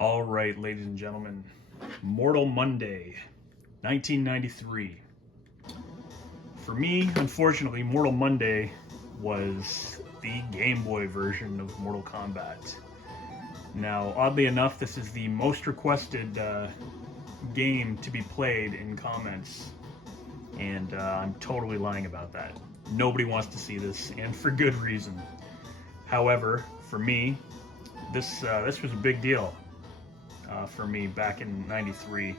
All right, ladies and gentlemen, Mortal Monday, 1993. For me, unfortunately, Mortal Monday was the Game Boy version of Mortal Kombat. Now, oddly enough, this is the most requested game to be played in comments, and I'm totally lying about that. Nobody wants to see this, and for good reason. However, for me, this was a big deal. For me back in '93.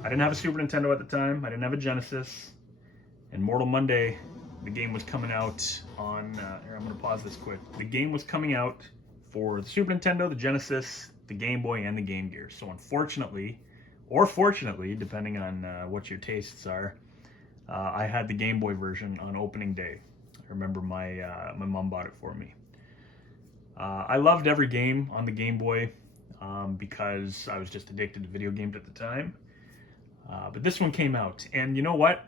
I didn't have a Super Nintendo at the time. I didn't have a Genesis. And Mortal Monday, the game was coming out on. Here, I'm going to pause this quick. The game was coming out for the Super Nintendo, the Genesis, the Game Boy, and the Game Gear. So unfortunately, or fortunately, depending on what your tastes are, I had the Game Boy version on opening day. I remember my mom bought it for me. I loved every game on the Game Boy. Because I was just addicted to video games at the time. But this one came out, and you know what?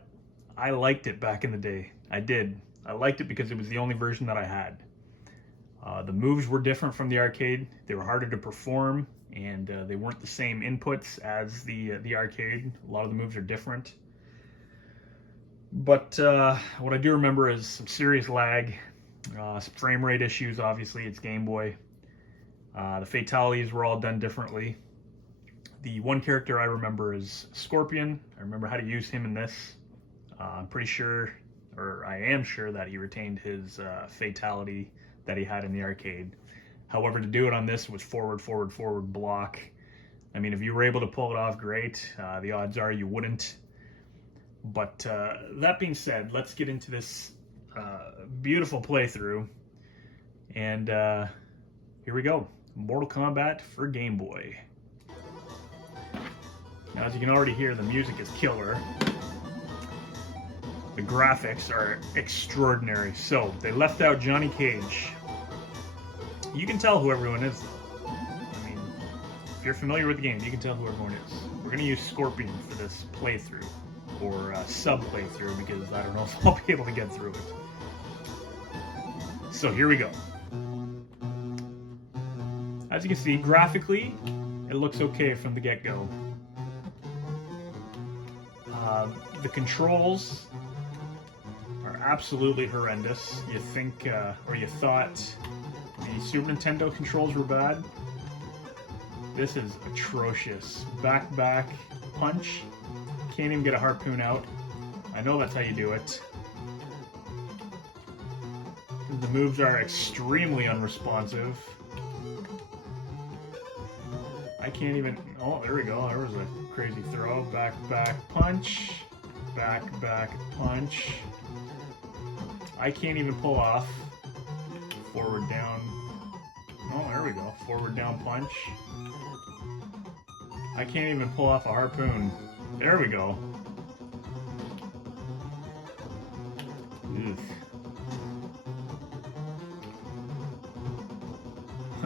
I liked it back in the day. I did. I liked it because it was the only version that I had. The moves were different from the arcade. They were harder to perform, and they weren't the same inputs as the arcade. A lot of the moves are different. But what I do remember is some serious lag, some frame rate issues. Obviously, it's Game Boy. The fatalities were all done differently. The one character I remember is Scorpion. I remember how to use him in this. I'm pretty sure, or I am sure, that he retained his fatality that he had in the arcade. However, to do it on this was forward, forward, forward block. I mean, if you were able to pull it off, great. The odds are you wouldn't. But that being said, let's get into this beautiful playthrough. And here we go. Mortal Kombat for Game Boy. Now, as you can already hear, the music is killer. The graphics are extraordinary. So, they left out Johnny Cage. You can tell who everyone is, though. I mean, if you're familiar with the game, you can tell who everyone is. We're going to use Scorpion for this playthrough, or sub-playthrough, because I don't know if I'll be able to get through it. So, here we go. As you can see, graphically, it looks okay from the get-go. The controls are absolutely horrendous. You think, or you thought, the Super Nintendo controls were bad. This is atrocious. Back, punch. Can't even get a harpoon out. I know that's how you do it. The moves are extremely unresponsive. I can't even. Oh, there we go. There was a crazy throw. Back, punch. Back, punch. I can't even pull off. Forward, down. Oh, there we go. Forward, down, punch. I can't even pull off a harpoon. There we go. Ugh.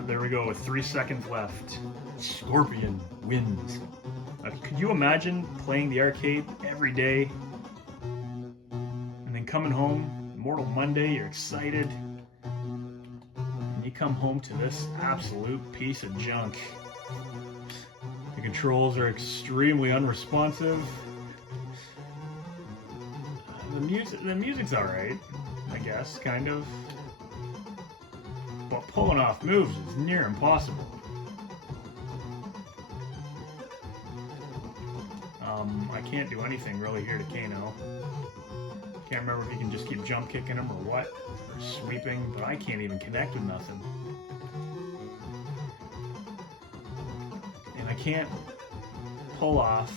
There we go, with 3 seconds left. Scorpion wins. Could you imagine playing the arcade every day and then coming home, Mortal Monday, you're excited, and you come home to this absolute piece of junk. The controls are extremely unresponsive. The music's alright, I guess, kind of. But pulling off moves is near impossible. I can't do anything really here to Kano. Can't remember if you can just keep jump kicking him or what, or sweeping, but I can't even connect with nothing. And I can't pull off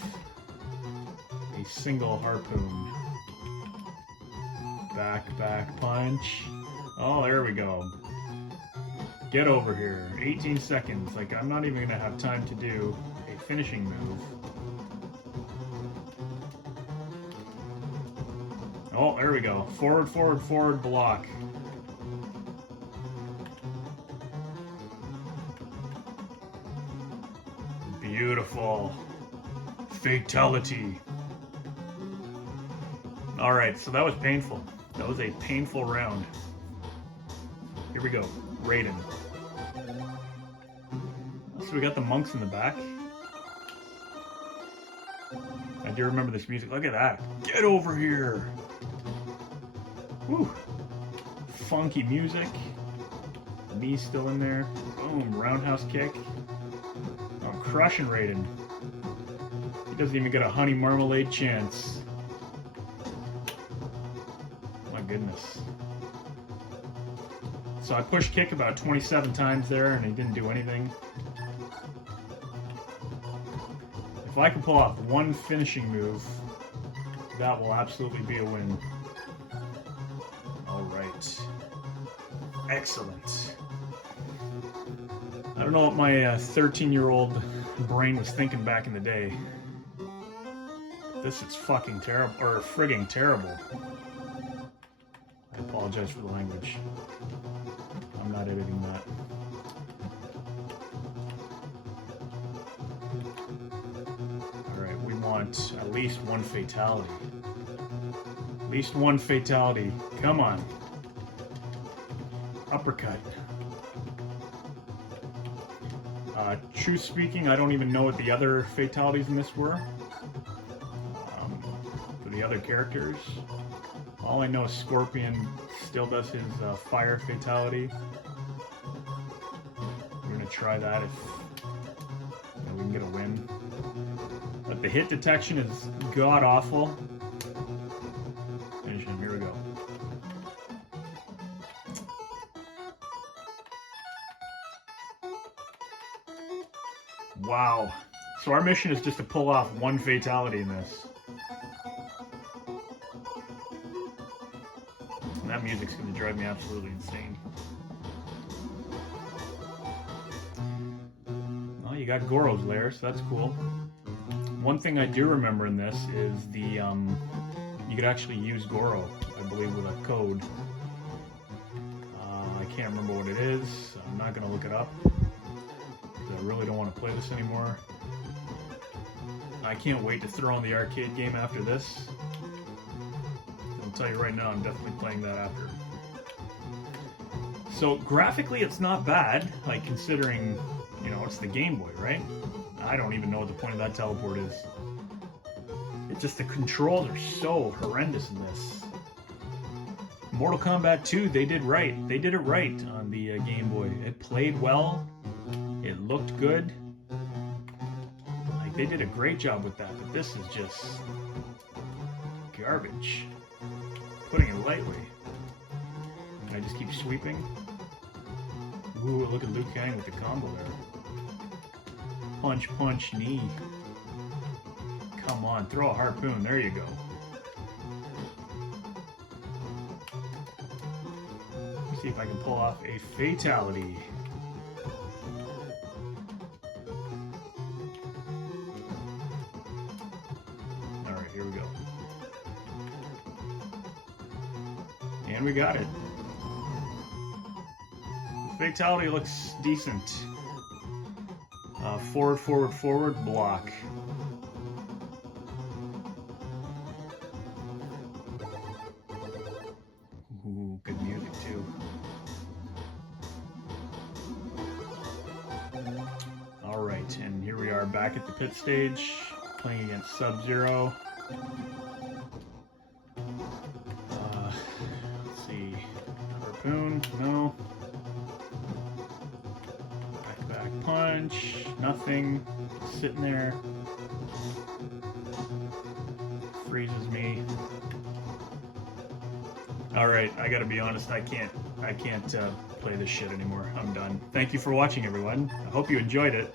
a single harpoon. Back, punch. Oh, there we go. Get over here. 18 seconds. Like, I'm not even going to have time to do a finishing move. Oh, there we go. Forward, block. Beautiful. Fatality. Alright, so that was painful. That was a painful round. Here we go. Raiden. we got the monks in the back. I do remember this music. Look at that. Get over here. Whew. Funky music. Me still in there. Boom. Roundhouse kick. I'm crushing Raiden. He doesn't even get a honey marmalade chance. My goodness. So I pushed kick about 27 times there and he didn't do anything. If I can pull off one finishing move, that will absolutely be a win. Alright. Excellent. I don't know what my 13-year-old brain was thinking back in the day. This is fucking terrible, or frigging terrible. I apologize for the language. I'm not editing that. Alright, we want at least one fatality. At least one fatality. Come on. Uppercut. Truth speaking, I don't even know what the other fatalities in this were. For the other characters. All I know is Scorpion still does his fire fatality. We're gonna try that if we can get a win. But the hit detection is god awful. Finish him. Here we go. Wow. So our mission is just to pull off one fatality in this. And that music's going to drive me absolutely insane. Well, you got Goro's lair, so that's cool. One thing I do remember in this is the, you could actually use Goro, I believe, with a code. I can't remember what it is. I'm not going to look it up. I really don't want to play this anymore. I can't wait to throw on the arcade game after this. I'll tell you right now, I'm definitely playing that after. So graphically, it's not bad, like considering, you know, it's the Game Boy, right? I don't even know what the point of that teleport is. It's just the controls are so horrendous in this. Mortal Kombat 2, they did right. They did it right on the Game Boy. It played well. It looked good. Like, they did a great job with that, but this is just garbage. Putting it lightly. Can I just keep sweeping? Ooh, look at Liu Kang with the combo there. Punch, punch, knee. Come on, throw a harpoon. There you go. Let's see if I can pull off a fatality. Alright, here we go. And we got it. Fatality looks decent. Forward, forward, forward, block. Ooh, good music too. Alright, and here we are back at the pit stage, playing against Sub-Zero. Let's see. Harpoon, no. Punch, nothing, sitting there, freezes me. Alright, I gotta be honest, I can't play this shit anymore. I'm done. Thank you for watching, everyone. I hope you enjoyed it.